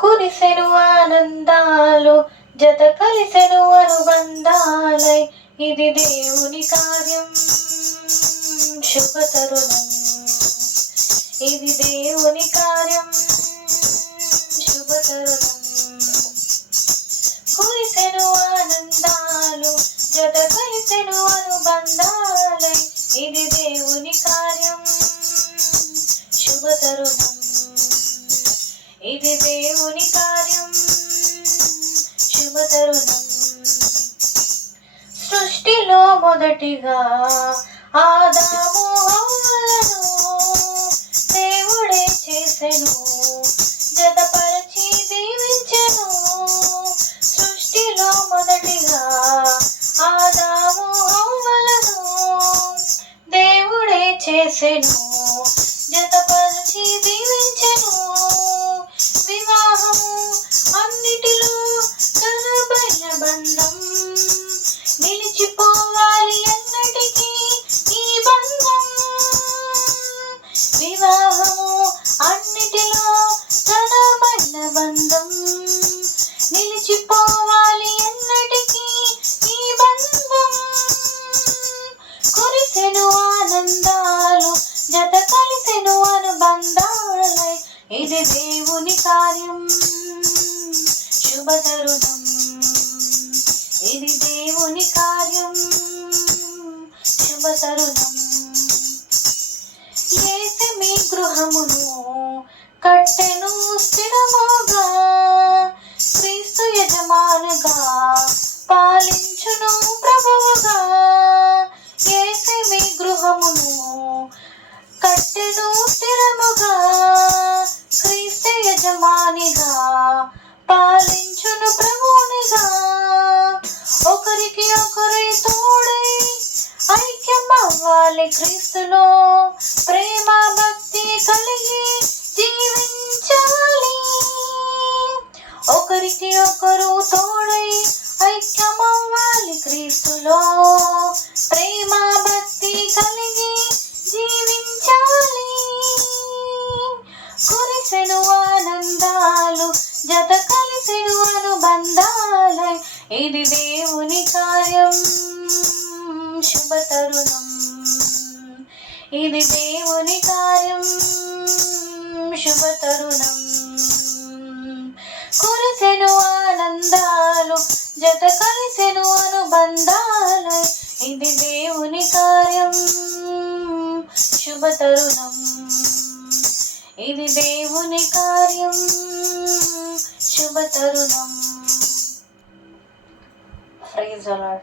కురిసెను ఆనందాలు జత కలిసెను అనుబంధాలై, ఇది దేవుని కార్యం శుభతరుణం. ఇది దేవుని కార్యం శుభతరుణం. కురిసెను ఆనందాలు జత కలిసెను అనుబంధాలై, ఇది దేవుని కార్యం శుభతరుణం. ఇది దేవుని కార్యం శుభతరుణం. సృష్టిలో మొదటిగా ఆదాము హవ్వలను దేవుడే చేసెను, జతపరచి దీవించెను. సృష్టిలో మొదటిగా ఆదాము హవ్వలను దేవుడే చేసెను, జతపరచి దీవించెను. వివాహము అన్నిటిలో ఘనమైన బంధం, నిలిచిపోవాలి ఎన్నటికీ ఈ బంధం. వివాహము అన్నిటిలో ఘనమైన బంధం, నిలిచిపోవాలి ఎన్నటికీ ఈ బంధం. కురిసెను ఆనందాలు జత కలిసెను అనుబంధాలై, ఇది దేవుని కార్యం శుభతరుణం. ఇది దేవుని కార్యం శుభతరుణం. యేసు మీ గృహమును కట్టెను స్థిరముగా, క్రీస్తు యజమానుగా పాలించును ప్రభువుగా. యేసు మీ గృహమును కట్టెను స్థిరముగా, క్రీస్తు యజమానిగా పాలించును ప్రభువునిగా. ఒకరికి ఒకరి తోడై ఐక్యమవ్వాలి క్రీస్తులో, ప్రేమ భక్తి కలిగి జీవించాలి. ఒకరికి ఒకరు తోడై ఐక్యమవ్వాలి క్రీస్తులో, ప్రేమ భక్తి కలిగి జీవించాలి. కురిసెను ఆనందాలు జత కలిసెను అనుబంధాలై, ఇది దేవుని కార్యం శుభతరుణం. ఇది దేవుని కార్యం శుభతరుణం. కురిసెను ఆనందాలు జత కలిసెను అనుబంధాలై, ఇది దేవుని కార్యం శుభతరుణం. ఇది దేవుని కార్యం శుభతరుణం. Praise the lord.